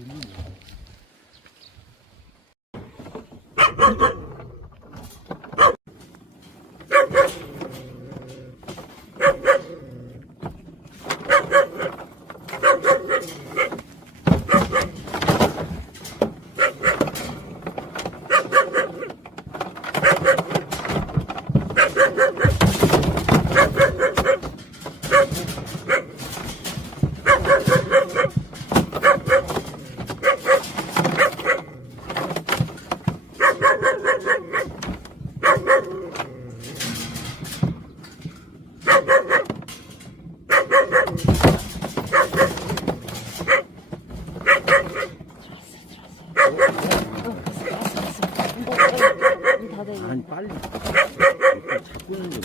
Grrrr! 아니 빨리 자꾸 는 좀.